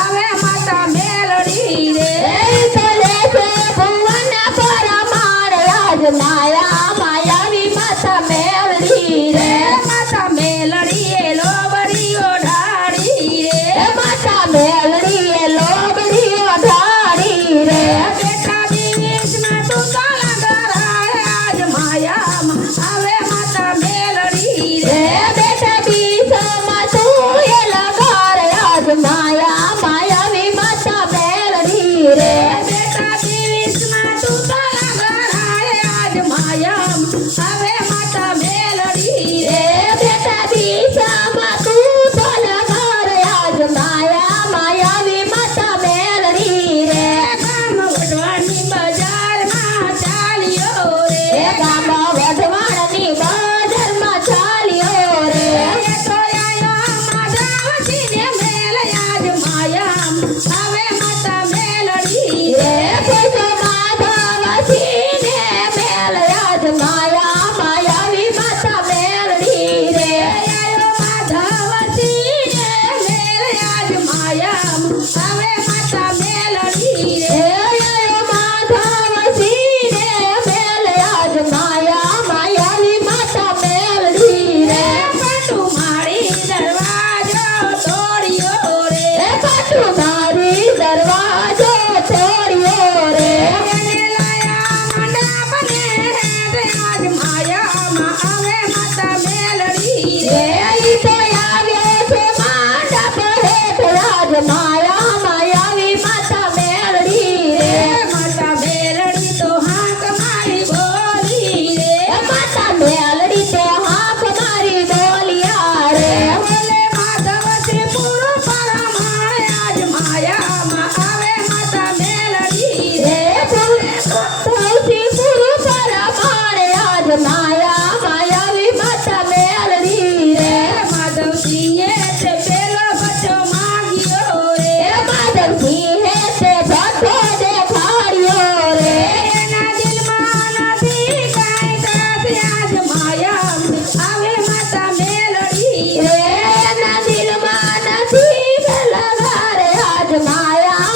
આવે માતા મેલડી રે ચલે છે ભુવન પરમાર આજ માયા માયાવી માતા મેલડી રે માતા મેલડી એ લોબડીઓ ઢાળી રે માતા મેલડી એ લોબડીઓ ઢાળી રે બેટા દિવેશના તું તાલા ગરાય આજ માયામાં આવે માતા મેલડી રે બેટા બીસમાં તું એ લગાર આજ માયા માયાવી માતા મેલડી રે બેટા દિવેશના તું તાલા ગરાય આજ માયામાં આવે માતા મેલડી રે બેટા બીસમાં તું તો લગાર આજ માયા માયાવી માતા મેલડી રે ગામ વઢવાની બજારમાં ચાલ્યો રે ગામ વઢવાણની બજારમાં ચાલ્યો રે એ તો આયો માધવજીને મેલ આજ માયામાં આવે માતા મેલડી રે તો માધવસીને મેલ આજ માયા માયાવી માતા મેલડી રે આયો માધવજીને મેલ આજ માયામાં આવે માતા મેલડી રે માધવસીને મેલ આજ માયા માયાવી માતા મેલડી રે પાટુ મારી દરવાજો તોડ્યો રે પાટુ મારી દરવાજો તોડ્યો રે એને લાયા મંડપને હેઠ આજ માયામાં આવે માતા મેલડી રે ઈ તો આવ્યો છે માંડપ હેઠ આજ માયા માયાવી માતા મેલડી રે માતા મેલડી તો હાથ મારી બોલી રે માતા મેલડી તો હાથ મારી બોલિયા રે બોલે માધવથી પૂરું પરમાણ આજ માયામાં આવે માતા મેલડી રે સૌથી પૂરું પરમાણે આજ માયા માયાવી માતા મેલડી રે માધવસિંહે તે પેલો બચ્ચો માંગ્યો રે માધવસિંહે તે ભઠ્ઠો દેખાડ્યો રે એના દિલમાં નથી કાંઈ ત્રાસ આજ માયામાં આવે માતા મેલડી રે એના દિલમાં નથી લગારે આજ માયા